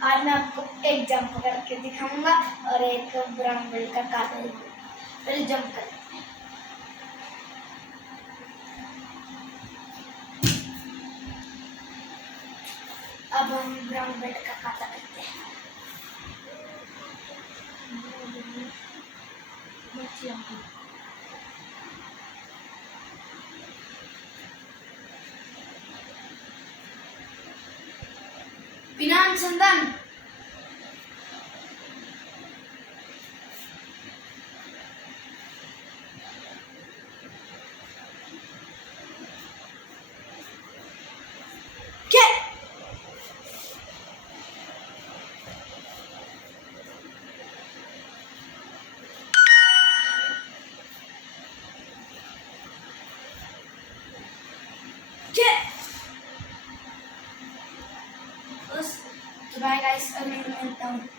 आज मैं आपको एक जंप करके दिखाऊंगा और एक ब्राउन बेल्ट का काटा दिखाऊंगा। पहले जंप करते हैं। अब हम ब्राउन बेल्ट का काटा करते हैं। बिना अनुसंधान के बस बाय गाइस, अगले में मिलता हूँ।